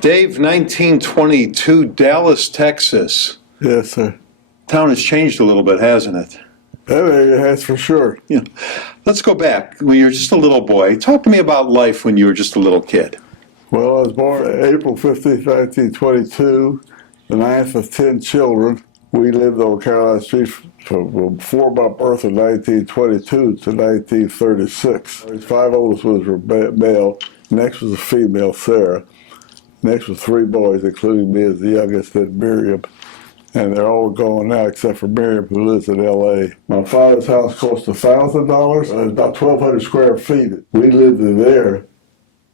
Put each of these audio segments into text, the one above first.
Dave, 1922, Dallas, Texas. Yes, sir. Town has changed a little bit, hasn't it? That has for sure. Yeah. Let's go back. When you were just a little boy, talk to me about life when you were just a little kid. Well, I was born April 15th, 1922, the ninth of 10 children. We lived on Carolina Street from before my birth in 1922 to 1936. The five oldest ones were male. Next was a female, Sarah. Next was three boys, including me as the youngest, and Miriam. And they're all gone now except for Miriam, who lives in L.A. My father's house cost $1,000. It was about 1,200 square feet. We lived in there,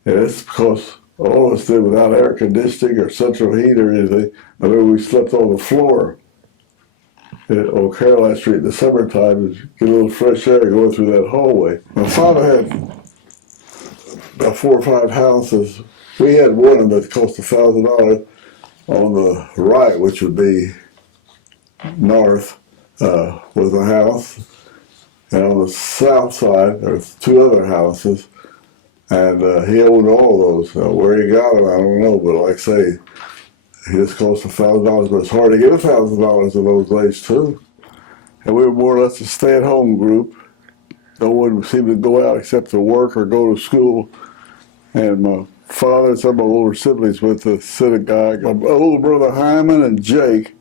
and it's because all of us did without air conditioning or central heat or anything. I mean, we slept on the floor on Caroline Street in the summertime to get a little fresh air going through that hallway. My father had about 4 or 5 houses. We had one of them that cost $1,000 on the right, which would be north, was a house. And on the south side, there was 2 other houses. And he owned all of those. Where he got them, I don't know. But like I say, he just cost $1,000. But it's hard to get $1,000 in those days, too. And we were more or less a stay-at-home group. No one seemed to go out except to work or go to school. And my father and some of my older siblings went to synagogue. My older brother Hyman and Jake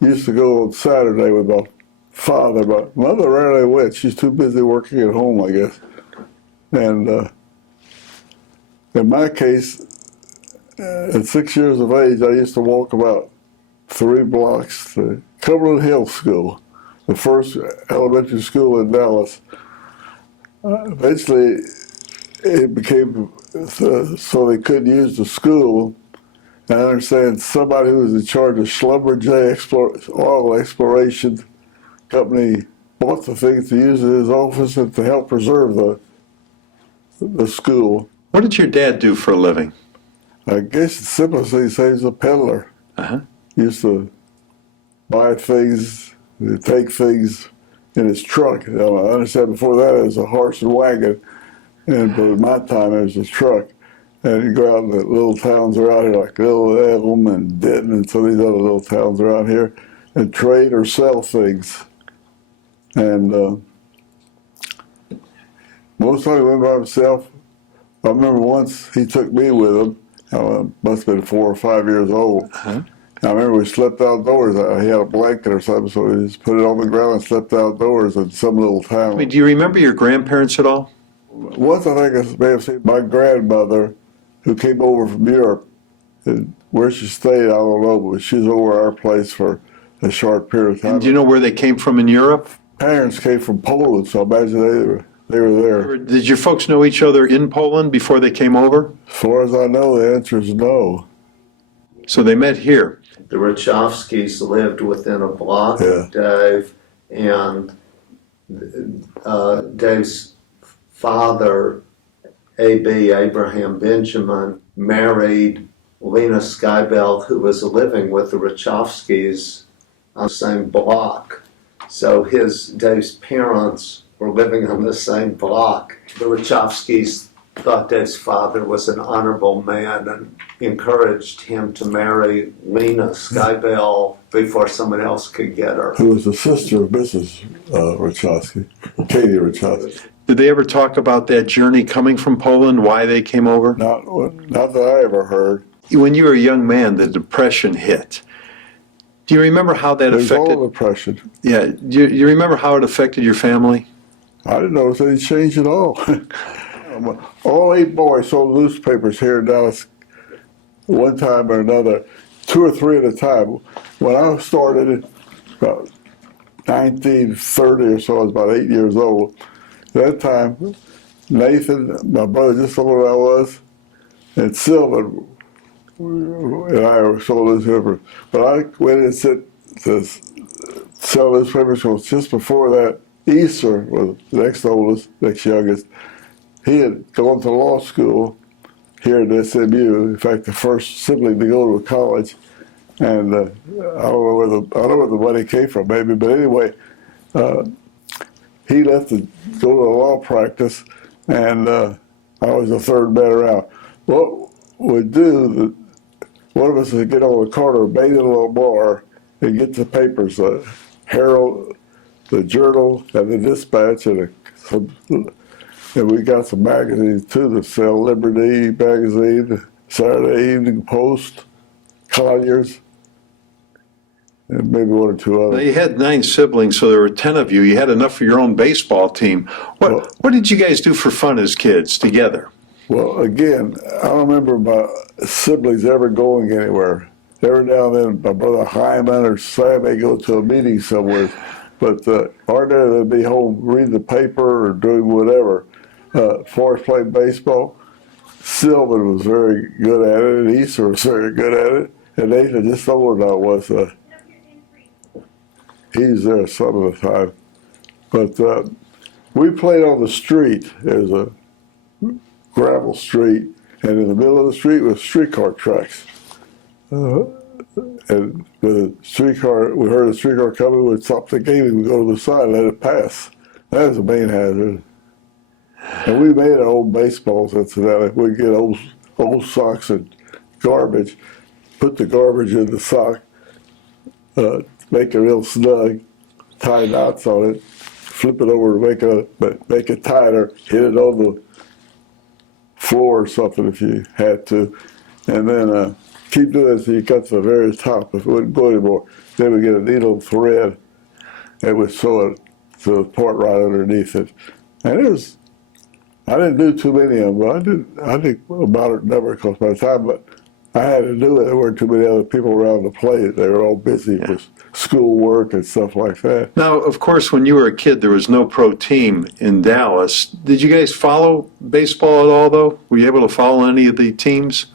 used to go on Saturday with my father. My mother rarely went. She's too busy working at home, I guess. And in my case, at 6 years of age, I used to walk about 3 blocks to Cumberland Hill School, the first elementary school in Dallas. Eventually, it became so they couldn't use the school. And I understand somebody who was in charge of Schlumberger oil exploration company bought the things to use in his office and to help preserve the school. What did your dad do for a living? I guess the simplest thing to say is a peddler. Used to buy things, take things in his truck. I understand before that it was a horse and wagon, but in my time it was a truck. And you go out in the little towns around here, like Little Elm and Denton and some of these other little towns around here, and trade or sell things. And most of the time I went by myself. I remember once he took me with him. I must have been 4 or 5 years old. I remember we slept outdoors. He had a blanket or something, so we just put it on the ground and slept outdoors in some little town. I mean, do you remember your grandparents at all? Once I think I may have seen my grandmother, who came over from Europe, and where she stayed, I don't know, but she was over at our place for a short period of time. And do you know where they came from in Europe? Parents came from Poland, so I imagine they were there. Did your folks know each other in Poland before they came over? As far as I know, the answer is no. So they met here. The Rachofskys lived within a block of Dave, and Dave's father, A.B. Abraham Benjamin, married Lena Skybell, who was living with the Rachofskys on the same block. So Dave's parents were living on the same block. The Rachofskys thought Dave's father was an honorable man and encouraged him to marry Lena Skybell before someone else could get her. Who was the sister of Mrs. Rachofsky, Katie Rachofsky. Did they ever talk about that journey coming from Poland, why they came over? Not that I ever heard. When you were a young man, the Depression hit. Do you remember how that affected? There's all Depression. Yeah. Do you remember how it affected your family? I didn't notice any change at all. All 8 boys sold newspapers here in Dallas one time or another, 2 or 3 at a time. When I started about 1930 or so, I was about 8 years old. At that time, Nathan, my brother, just older than I was, and Sylvan and I were sold newspapers. But I went and said to sell newspapers because just before that, Easter was the next oldest, next youngest. He had gone to law school here at SMU. In fact, the first sibling to go to college. And I don't know where the money came from, maybe. But anyway, he left to go to law practice, and I was the third man around. What would do, one of us would get on the corner, bait it a little more, and get the papers, the Herald, the Journal, and the Dispatch, and we got some magazines too to sell. Liberty magazine, Saturday Evening Post, Collier's, and maybe one or two Now, others. you had 9 siblings, so there were 10 of you. You had enough for your own baseball team. What did you guys do for fun as kids together? Well, again, I don't remember my siblings ever going anywhere. Every now and then, my brother Hyman or Sam may go to a meeting somewhere, but ordinarily they'd be home reading the paper or doing whatever. As far as playing baseball, Sylvan was very good at it, and Easter was very good at it, and Nathan just someone that was. He's there some of the time, but we played on the street. There's a gravel street, and in the middle of the street was streetcar tracks. And the streetcar, we heard a streetcar coming, we'd stop the game and we'd go to the side and let it pass. That was the main hazard. And we made our own baseballs, incidentally. We'd get old socks and garbage, put the garbage in the sock, make it real snug, tie knots on it, flip it over to make it tighter, hit it on the floor or something if you had to, and then keep doing it until you got to the very top. If it wouldn't go anymore, then we get a needle and thread and we sew it to the part right underneath it. And it was, I didn't do too many of them, but I did about a number, because by the time I had to do it, there weren't too many other people around to play it. They were all busy with schoolwork and stuff like that. Now, of course, when you were a kid, there was no pro team in Dallas. Did you guys follow baseball at all, though? Were you able to follow any of the teams?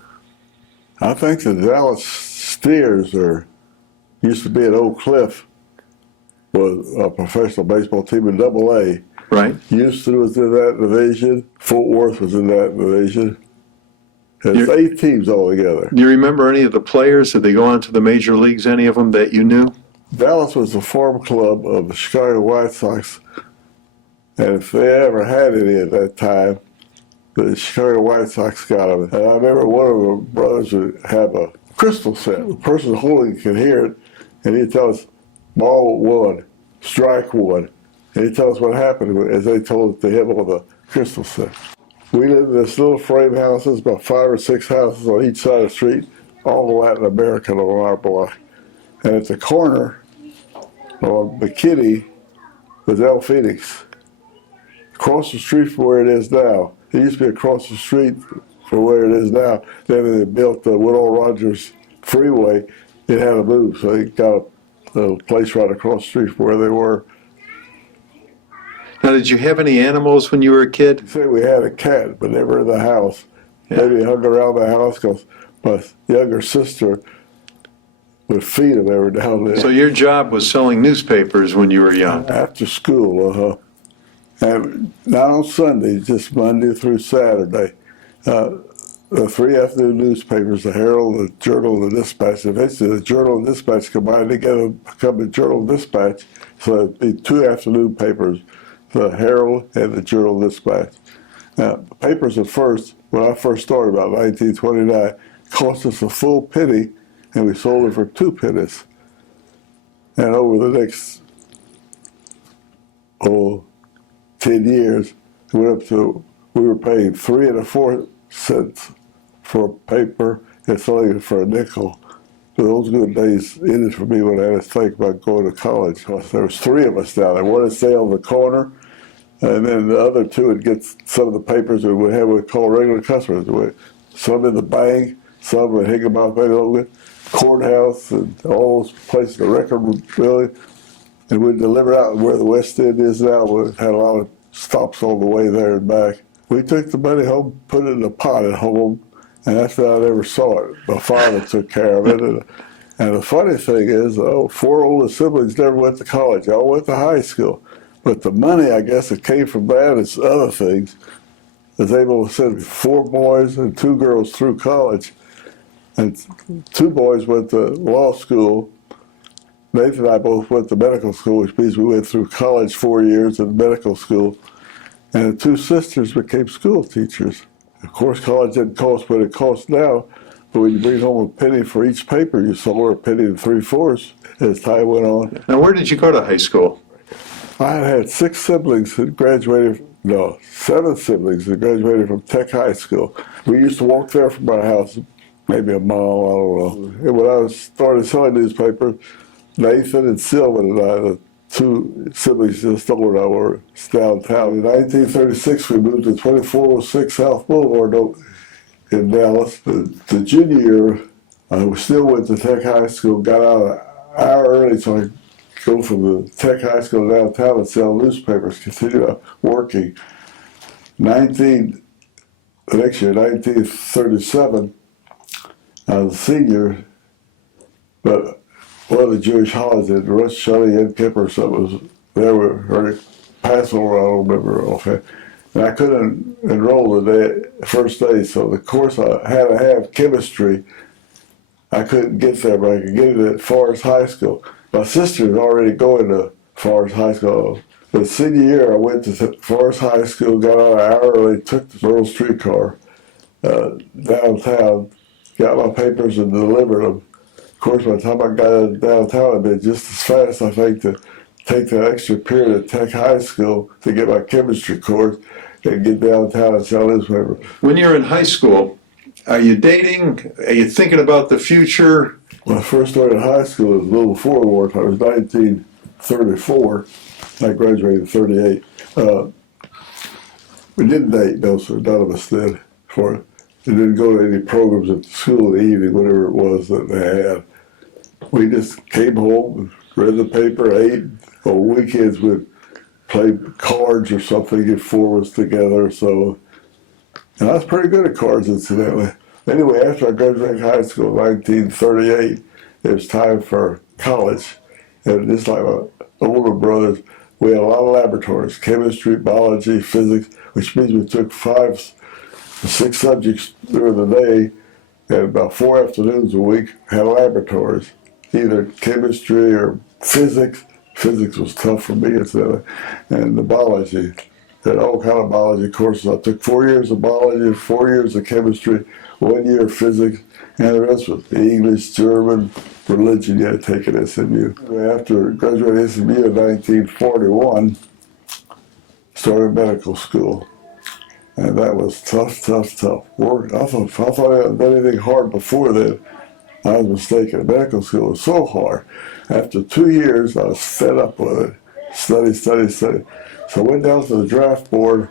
I think the Dallas Steers used to be at Oak Cliff, was a professional baseball team in Double-A. Right. Houston was in that division. Fort Worth was in that division. There's 8 teams altogether. Do you remember any of the players? Did they go on to the major leagues, any of them that you knew? Dallas was the farm club of the Chicago White Sox, and if they ever had any at that time, the Chicago White Sox got them. And I remember one of the brothers would have a crystal set. The person holding it could hear it, and he'd tell us, ball 1, strike 1. And he'd tell us what happened as they told it to him on the crystal set. We lived in this little frame houses, about 5 or 6 houses on each side of the street, all Latin American on our block. And at the corner on McKinney was El Phoenix. Across the street from where it is now. It used to be across the street from where it is now. Then they built the Woodall Rogers Freeway. It had to move, so they got a place right across the street from where they were. Now, did you have any animals when you were a kid? Say we had a cat, but never in the house. Yeah. Maybe hung around the house because my younger sister would feed him every now and then. So your job was selling newspapers when you were young? After school, and not on Sunday, just Monday through Saturday. The 3 afternoon newspapers, the Herald, the Journal, and the Dispatch. Eventually, the Journal and Dispatch combined together to become the Journal and Dispatch. So it'd be 2 afternoon papers, the Herald and the Journal and Dispatch. Now, the papers at first, when I first started about 1929, cost us a full penny, and we sold it for 2 pennies. And over the next 10 years, it went up to, we were paying 3 1/4 cents for a paper and selling it for a nickel. So those good days ended for me when I had to think about going to college. There was 3 of us down there. One would stay on the corner, and then the other 2 would get some of the papers that we had what we call regular customers. Some in the bank, some at Higginbotham, courthouse, and all those places, the record building. And we'd deliver out where the West End is now. We had a lot of stops on the way there and back. We took the money home, put it in a pot at home, and after I never saw it. My father took care of it. And the funny thing is, 4 older siblings never went to college. They all went to high school. But the money, I guess, that came from that and other things, was able to send 4 boys and 2 girls through college. And 2 boys went to law school. Nathan and I both went to medical school, which means we went through college 4 years in medical school. And the 2 sisters became school teachers. Of course, college didn't cost what it costs now, But when you bring home a penny for each paper you sold, or a penny and 3/4 as time went on. Now, where did you go to high school? I had 6 siblings that graduated, no, 7 siblings that graduated from Tech High School. We used to walk there from our house, maybe a mile, I don't know. And when I started selling newspapers, Nathan and Sylvan and I, the 2 siblings just older than I were, downtown. In 1936, we moved to 2406 South Boulevard in Dallas. The junior year, I still went to Tech High School, got out an hour early so I could go from the Tech High School downtown and sell newspapers, continue working. The next year, 1937, I was a senior, but one of the Jewish holidays, Rosh Hashanah, Yom Kippur, or something was there, or Passover, I don't remember, okay. And I couldn't enroll the first day, so the course I had to have, chemistry, I couldn't get there, but I could get it at Forest High School. My sister was already going to Forest High School. The senior year, I went to Forest High School, got out an hour early, took the rural streetcar downtown, got my papers and delivered them. Of course, by the time I got downtown, I'd been just as fast, I think, to take that extra period at Tech High School to get my chemistry course and get downtown and sell newspapers. When you're in high school, are you dating? Are you thinking about the future? When I first started high school, it was a little before the war. I was 1934. I graduated in 38. We didn't date, no, sir. None of us did. We didn't go to any programs at school in the evening, whatever it was that they had. We just came home, read the paper, ate. On weekends, we'd play cards or something, get 4 of us together. So, and I was pretty good at cards, incidentally. Anyway, after I graduated high school in 1938, it was time for college. And just like my older brothers, we had a lot of laboratories, chemistry, biology, physics, which means we took 5 or 6 subjects during the day, and about 4 afternoons a week had laboratories, either chemistry or physics. Physics was tough for me, incidentally, and the biology. Had all kind of biology courses. I took 4 years of biology, 4 years of chemistry, 1 year of physics, and the rest was English, German, religion you had to take at SMU. After graduating SMU in 1941, started medical school. And that was tough work. I thought I hadn't done anything hard before then. I was mistaken. Medical school was so hard. After 2 years, I was fed up with it. Study. So I went down to the draft board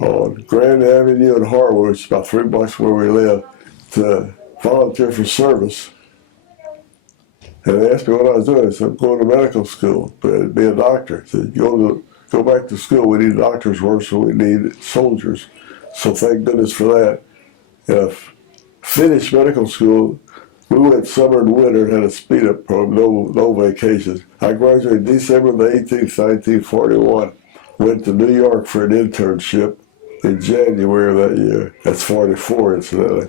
on Grand Avenue in Harwood, which is about 3 blocks where we live, to volunteer for service. And they asked me what I was doing. I said, I'm going to medical school, but be a doctor. I said, go back to school. We need doctors worse than we need soldiers. So thank goodness for that. And I finished medical school. We went summer and winter, had a speed-up program, no vacations. I graduated December the 18th, 1941. Went to New York for an internship in January of that year. That's 44, incidentally.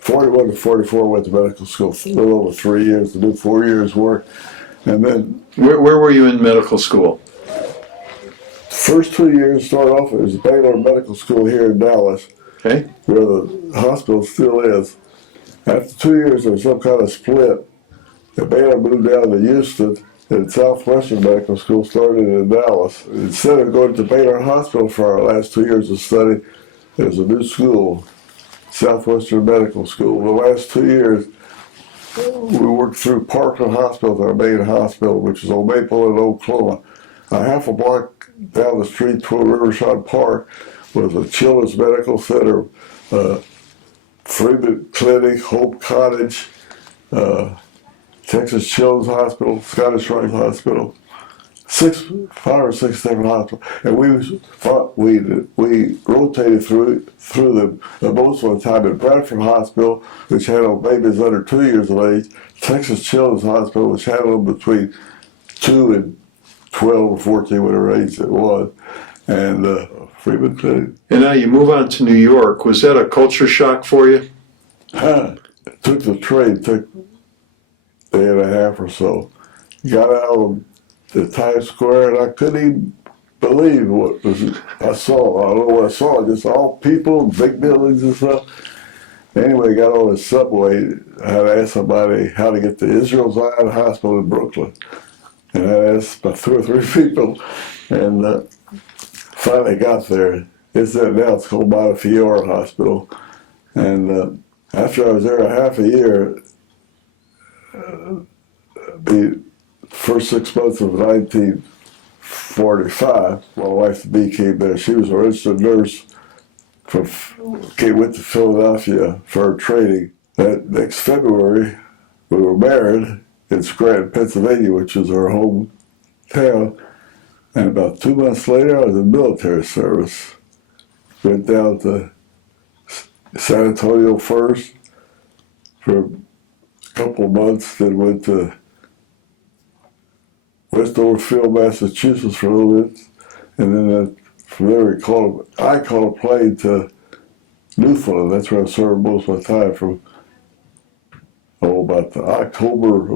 41 to 44, went to medical school, a little over 3 years, to do 4 years work. And then... Where were you in medical school? First 2 years started off, it was Baylor Medical School here in Dallas, Okay. where the hospital still is. After 2 years, there was some kind of split. And Baylor moved down to Houston, and Southwestern Medical School started in Dallas. Instead of going to Baylor Hospital for our last 2 years of study, there was a new school, Southwestern Medical School. The last 2 years, we worked through Parkland Hospital, our main hospital, which is on Maple and Oklahoma. A half a block down the street toward Riverside Park was a children's medical center, Freeman Clinic, Hope Cottage, Texas Children's Hospital, Scottish Rite Hospital, 5 or 6 different hospitals, and we rotated through them. Most of the time at Bradford Hospital, which handled babies under 2 years of age, Texas Children's Hospital, which handled them between 2 and 12 or 14, whatever age it was, and Freeman Clinic. And now you move on to New York. Was that a culture shock for you? Took the train, took a day and a half or so. Got out of the Times Square, and I couldn't even believe what I saw. I don't know what I saw, just all people, big buildings and stuff. Anyway, got on the subway. I had asked somebody how to get to Israel Zion Hospital in Brooklyn. And I asked about 2 or 3 people, and finally got there. Now it's called Montefiore Hospital. And after I was there a half a year, the first 6 months of 1945, my wife to be came there. She was a registered nurse went to Philadelphia for her training. That next February, we were married in Scranton, Pennsylvania, which was our hometown. And about 2 months later, I was in military service. Went down to San Antonio first for a couple of months, then went to Westoverfield, Massachusetts for a little bit, and then from there I called a plane to Newfoundland. That's where I served most of my time from about the October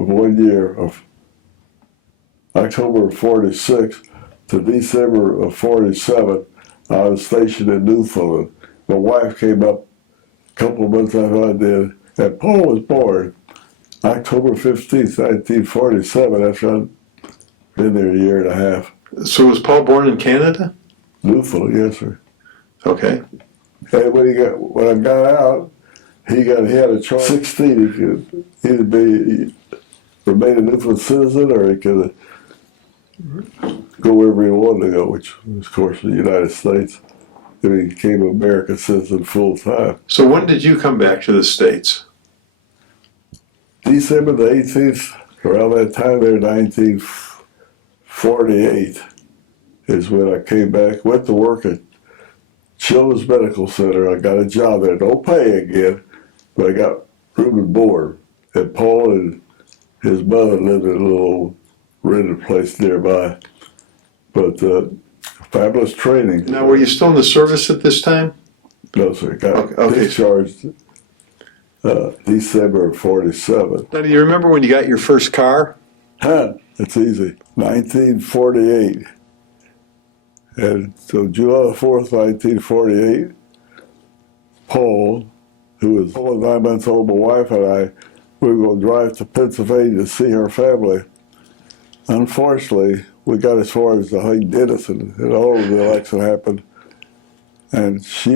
of 46 to December of 47. I was stationed in Newfoundland. My wife came up a couple of months after I did, and Paul was born October 15th, 1947, after I'd been there a year and a half. So was Paul born in Canada? Newfoundland, yes, sir. Okay. And when I got out, he had a choice. 16, he could either remain a Newfoundland citizen, or he could go wherever he wanted to go, which was, of course, the United States. Then he became an American citizen full time. So when did you come back to the States? December the 18th, around that time there, 1948, is when I came back, went to work at Children's Medical Center. I got a job there, no pay again, but I got room and board. And Paul and his mother lived in a little rented place nearby. But fabulous training. Now, were you still in the service at this time? No, sir. Got Okay. discharged December of 47. Now, do you remember when you got your first car? It's easy. 1948. And so July 4th, 1948, Paul, who was 9 months old, my wife and I, we were going to drive to Pennsylvania to see her family. Unfortunately, we got as far as the Hung Denison, and all of the election happened. And she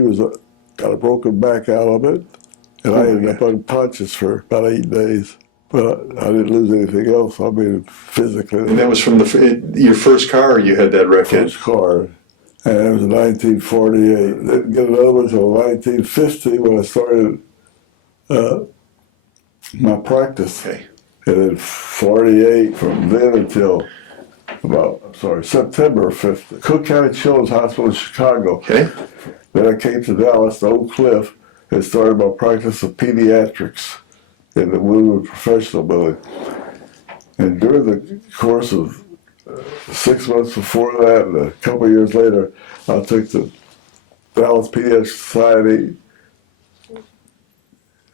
got a broken back out of it, and I ended up unconscious for about 8 days. But I didn't lose anything else. I mean, physically. And that was from your first car, or you had that wreck in? First car. And it was in 1948. Didn't get another one until 1950 when I started my practice. Okay. And then 48 from then until September 5th. Cook County Children's Hospital in Chicago. Okay. Then I came to Dallas, to Oak Cliff, and started my practice of pediatrics in the Woodward Professional Building. And during the course of 6 months before that, and a couple of years later, I took the Dallas Pediatric Society,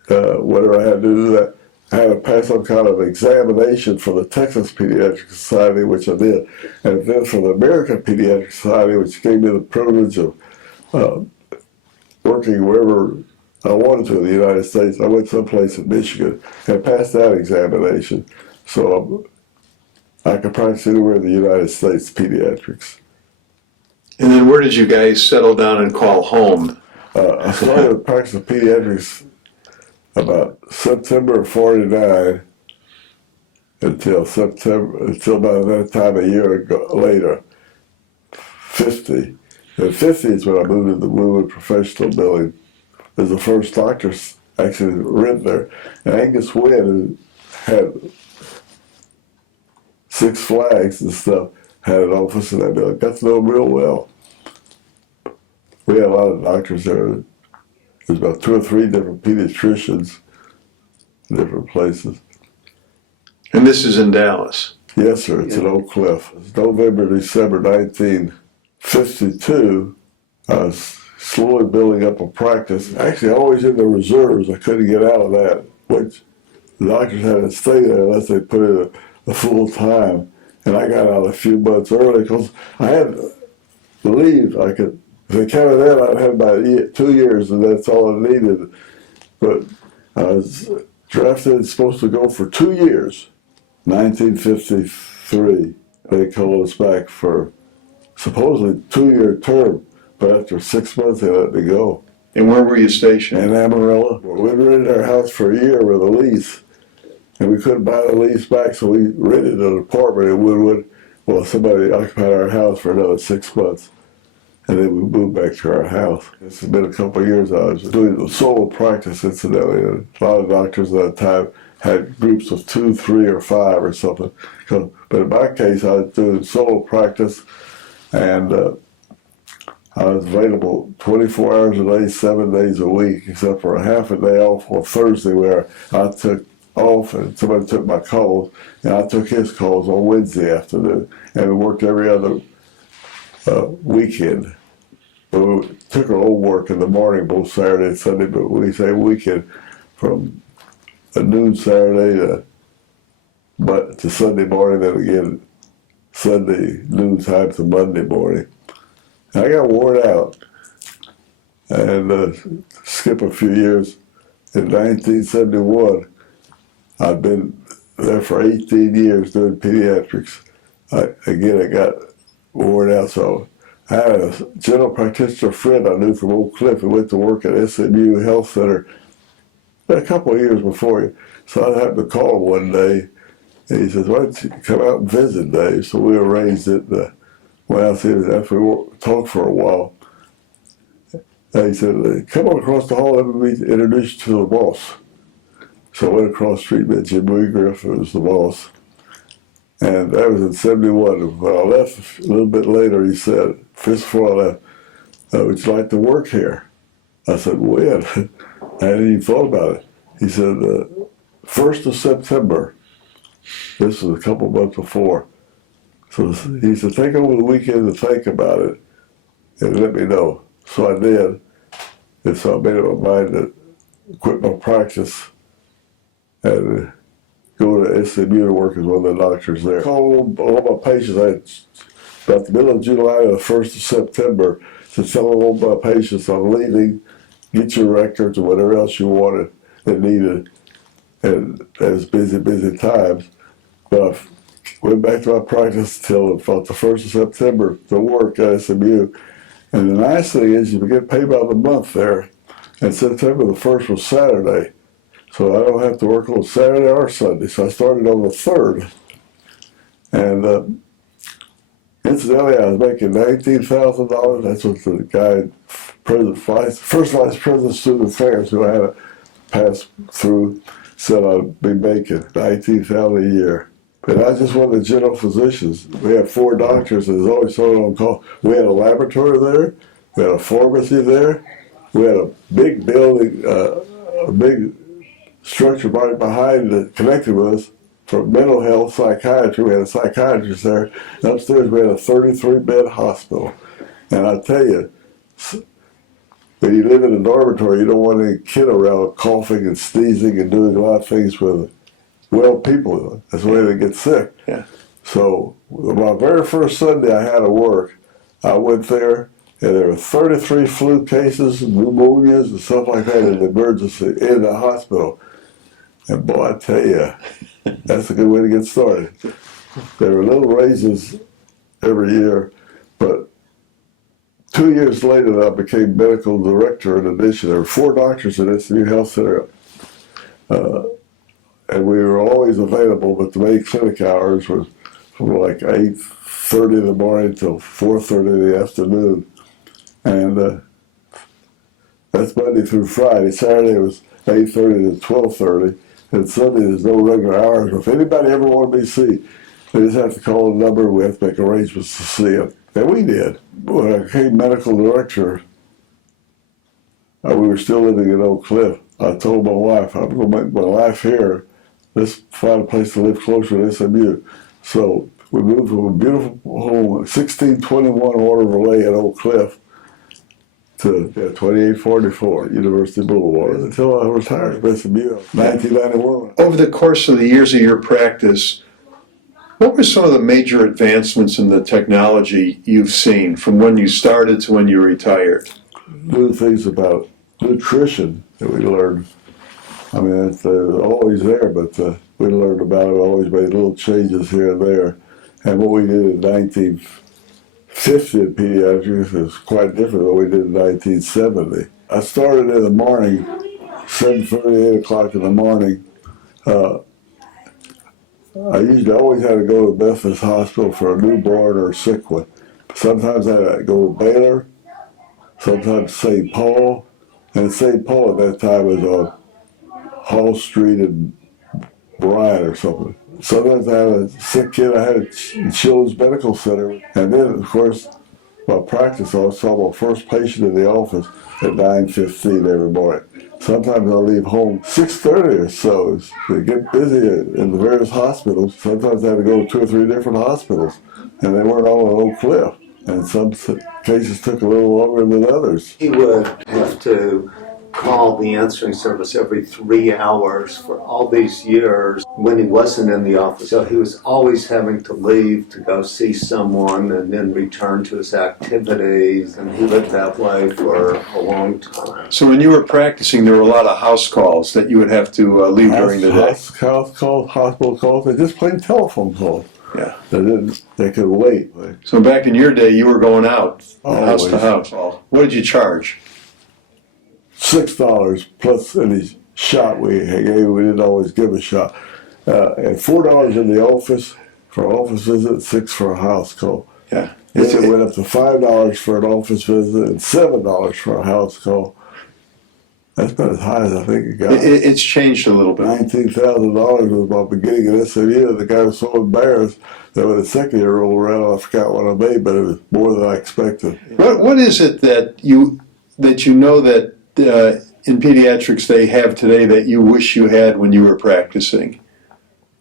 whatever I had to do that. I had to pass some kind of examination for the Texas Pediatric Society, which I did, and then for the American Pediatric Society, which gave me the privilege of working wherever I wanted to in the United States. I went someplace in Michigan and passed that examination, so I could practice anywhere in the United States pediatrics. And then where did you guys settle down and call home? I started practicing pediatrics about September of 49 until about that time a year later, 50. And 50 is when I moved to the Woodward Professional Building. As the first doctor actually written there. And Angus Wynn, who had 6 Flags and stuff, had an office in that building. Got to know him real well. We had a lot of doctors there. There's about 2 or 3 different pediatricians in different places. And this is in Dallas? Yes, sir. It's in Oak Cliff. It's November, December 1952. I was slowly building up a practice. Actually, always in the reserves. I couldn't get out of that, which the doctors had to stay there unless they put in a full time. And I got out a few months early because I had to leave. If they counted that, I'd had about 2 years, and that's all I needed. But I was drafted and supposed to go for 2 years. 1953, they called us back for supposedly 2-year term, but after 6 months they let me go. And where were you stationed? In Amarillo, we rented our house for a year with a lease, and we couldn't buy the lease back, so we rented an apartment in Woodwood. Well, somebody occupied our house for another 6 months, and then we moved back to our house. This has been a couple of years. I was doing solo practice, incidentally, and a lot of doctors at that time had groups of 2, 3, or 5 or something. But in my case, I was doing solo practice, and I was available 24 hours a day, 7 days a week, except for a half a day off on Thursday where I took off and somebody took my calls, and I took his calls on Wednesday afternoon, and we worked every other weekend. But we took our own work in the morning, both Saturday and Sunday, but we say weekend from noon Saturday to Sunday morning, then again Sunday noon time to Monday morning. And I got worn out, and skip a few years. In 1971, I'd been there for 18 years doing pediatrics. I got worn out, so I had a general practitioner friend I knew from Oak Cliff who went to work at SMU Health Center a couple of years before. So I happened to call him one day, and he says, "Why don't you come out and visit, Dave?" So we arranged it. Went out there after we talked for a while. And he said, "Come on across the hall, let me introduce you to the boss." So I went across the street, met Jim Griff, who was the boss. And that was in 71. When I left a little bit later, he said, just before I left, "Would you like to work here?" I said, "When?" I hadn't even thought about it. He said, 1st of September. This was a couple months before. So he said, "Take over the weekend to think about it and let me know." So I did. And so I made up my mind to quit my practice and go to SMU to work as one of the doctors there. I called all my patients about the middle of July to the 1st of September to tell all my patients I'm leaving, get your records or whatever else you wanted and needed. And it was busy times. But I went back to my practice till about the 1st of September to work at SMU. And the nice thing is you get paid by the month there. And September the 1st was Saturday. So I don't have to work on Saturday or Sunday. So I started on the 3rd. And incidentally, I was making $19,000. That's what the guy, first vice president of student affairs, who I had to pass through, said I'd be making $19,000 a year. But I was just one of the general physicians. We had 4 doctors, and there's always someone on call. We had a laboratory there. We had a pharmacy there. We had a big building, a big structure right behind that connected with us for mental health, psychiatry. We had a psychiatrist there. And upstairs, we had a 33-bed hospital. And I tell you, when you live in a dormitory, you don't want any kid around coughing and sneezing and doing a lot of things with well people. That's the way they get sick. Yeah. So my very first Sunday I had to work, I went there, and there were 33 flu cases, pneumonias, and stuff like that in the emergency in the hospital. And boy, I tell you, that's a good way to get started. There were little raises every year, but 2 years later I became medical director in addition. There were 4 doctors at SMU Health Center. And we were always available, but the main clinic hours was from like 8:30 in the morning till 4:30 in the afternoon. And that's Monday through Friday. Saturday was 8:30 to 12:30. And Sunday there's no regular hours. If anybody ever wanted me to see, they just have to call a number and we have to make arrangements to see them. And we did. When I became medical director, we were still living in Oak Cliff. I told my wife, I'm going to make my life here. Let's find a place to live closer to SMU. So we moved from a beautiful home, 1621 Waterville in Oak Cliff, to 2844 University Boulevard until I retired from SMU in 1991. Over the course of the years of your practice, what were some of the major advancements in the technology you've seen from when you started to when you retired? New things about nutrition that we learned. I mean, it's always there, but we learned about it, always made little changes here and there. And what we did in 1950 in pediatrics is quite different than what we did in 1970. I started in the morning, 7:30, 8 o'clock in the morning. I usually always had to go to Methodist Hospital for a newborn or a sick one. Sometimes I had to go to Baylor, sometimes St. Paul. And St. Paul at that time was on Hall Street in Bryan or something. Sometimes I had a sick kid I had at Children's Medical Center. And then, of course, my practice, I saw my first patient in the office at 9:15 every morning. Sometimes I'll leave home 6:30 or so to get busy in the various hospitals. Sometimes I had to go to 2 or 3 different hospitals, and they weren't all in Oak Cliff. And some cases took a little longer than others. He would have to call the answering service every 3 hours for all these years when he wasn't in the office. So he was always having to leave to go see someone and then return to his activities, and he lived that way for a long time. So when you were practicing, there were a lot of house calls that you would have to leave during the day. House calls, hospital calls, they just plain telephone calls. Yeah. They could wait. So back in your day, you were going out house to Always. house. What did you charge? $6 plus any shot we gave. We didn't always give a shot. And $4 in the office for an office visit, $6 for a house call. Yeah. Then it went up to $5 for an office visit and $7 for a house call. That's about as high as I think it got. It's changed a little bit. $19,000 was my beginning at SMU. The guy was so embarrassed that when the second year rolled around, I forgot what I made, but it was more than I expected. What is it that you know that in pediatrics they have today that you wish you had when you were practicing?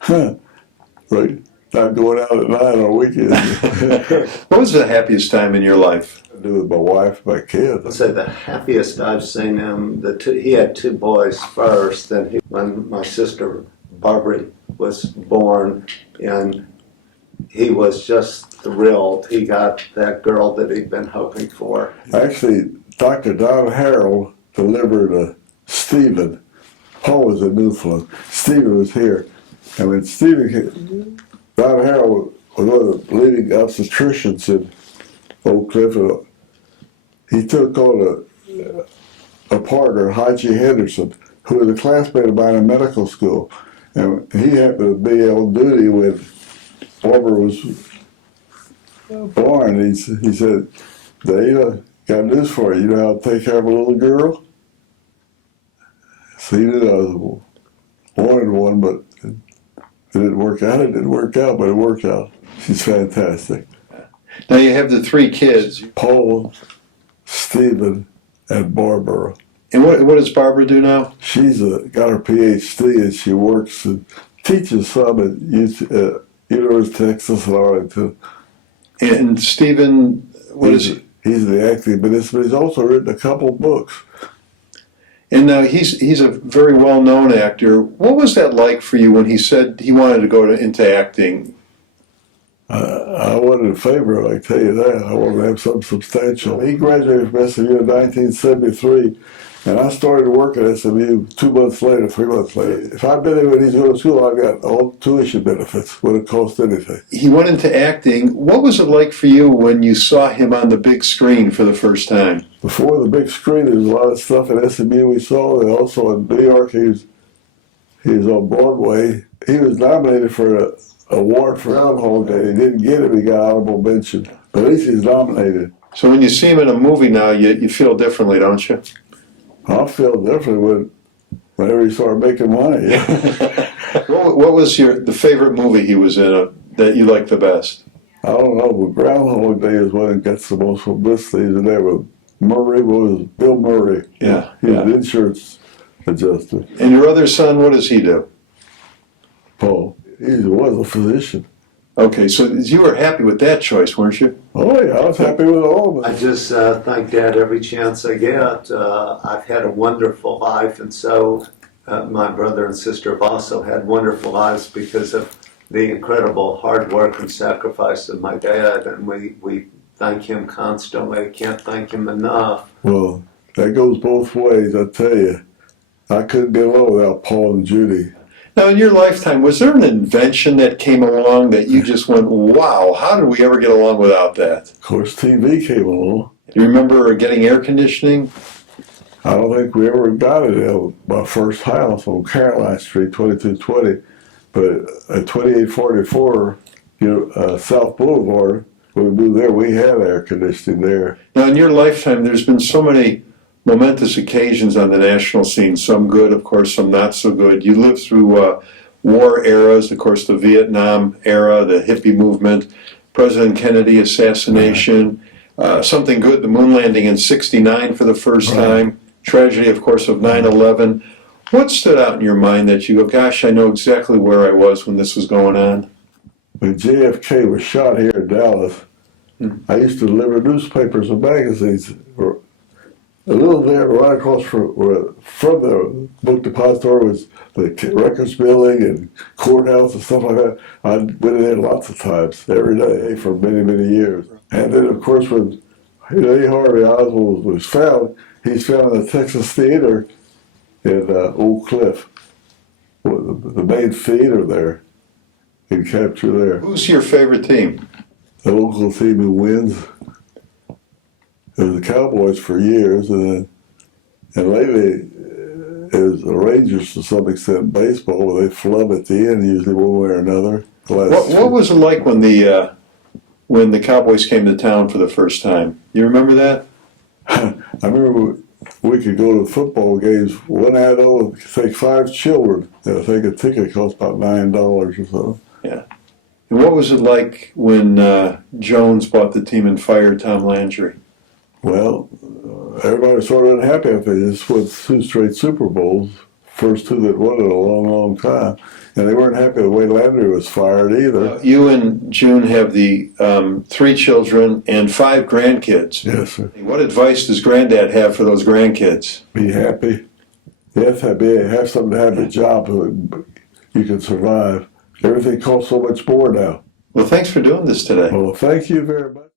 Right? Not going out at night on weekends. What was the happiest time in your life? I do with my wife, my kids. I'd say the happiest I've seen him, he had 2 boys first, and when my sister Barbara was born, and he was just thrilled. He got that girl that he'd been hoping for. Actually, Dr. Don Harrell delivered Stephen. Paul was in Newfoundland. Stephen was here. And when Stephen came, Don Harrell was one of the leading obstetricians in Oak Cliff. He took on a partner, Haji Henderson, who was a classmate of mine in medical school. And he happened to be on duty when Barbara was born. He said, Dave, got news for you. You know how to take care of a little girl? So he knew I was wanted one, but it didn't work out. It didn't work out, but it worked out. She's fantastic. Now you have the 3 kids. Paul, Stephen, and Barbara. And what does Barbara do now? She's got her PhD and she works and teaches some at University of Texas in Arlington. And Stephen, what is he? He's the acting minister, but he's also written a couple books. And now he's a very well-known actor. What was that like for you when he said he wanted to go into acting? I wasn't in favor of it, I tell you that. I wanted to have something substantial. He graduated from SMU in 1973, and I started working at SMU 2 months later, 3 months later. If I'd been there when he's going to school, I got all tuition benefits. Wouldn't cost anything. He went into acting. What was it like for you when you saw him on the big screen for the first time? Before the big screen, there was a lot of stuff at SMU we saw, and also in New York, he was on Broadway. He was nominated for an award for Groundhog Day. He didn't get it, he got honorable mention. But at least he's nominated. So when you see him in a movie now, you feel differently, don't you? I feel different whenever he started making money. What was the favorite movie he was in that you liked the best? I don't know, but Groundhog Day is when it gets the most publicity. And there was Bill Murray. Yeah, He was yeah. an insurance adjuster. And your other son, what does he do? Paul. He was a physician. Okay, so you were happy with that choice, weren't you? Oh yeah, I was happy with all of I it. just thank Dad every chance I get. I've had a wonderful life, and so my brother and sister have also had wonderful lives because of the incredible hard work and sacrifice of my dad, and we thank him constantly. Can't thank him enough. Well, that goes both ways, I tell you. I couldn't get along without Paul and Judy. Now, in your lifetime, was there an invention that came along that you just went, wow, how did we ever get along without that? Of course, TV came along. Do you remember getting air conditioning? I don't think we ever got it at my first house on Caroline Street, 2220. But at 2844, South Boulevard, when we moved there, we had air conditioning there. Now, in your lifetime, there's been so many momentous occasions on the national scene, some good, of course, some not so good. You lived through war eras, of course, the Vietnam era, the hippie movement, President Kennedy assassination, something good, the moon landing in '69 for the first time, tragedy, of course, of 9/11. What stood out in your mind that you go, gosh, I know exactly where I was when this was going on? When JFK was shot here in Dallas, I used to deliver newspapers and magazines. A little there, right across from the book depository was the records building and courthouse and stuff like that. I went in there lots of times, every day for many, many years. And then, of course, when A. Harvey Oswald was found, he's found in the Texas Theater in Oak Cliff, the main theater there, in capture there. Who's your favorite team? The local team who wins. It was the Cowboys for years, and lately it was the Rangers to some extent. Baseball, where they flub at the end, usually one way or another. What was it like when the Cowboys came to town for the first time? You remember that? I remember we could go to football games. One adult could take 5 children. And I think a ticket cost about $9 or so. Yeah. And what was it like when Jones bought the team and fired Tom Landry? Well, everybody was sort of unhappy after they just won 2 straight Super Bowls, first 2 that won in a long, long time. And they weren't happy the way Landry was fired either. You and June have the 3 children and 5 grandkids. Yes, sir. What advice does Granddad have for those grandkids? Be happy. You have to have something to have a job so that you can survive. Everything costs so much more now. Well, thanks for doing this today. Well, thank you very much.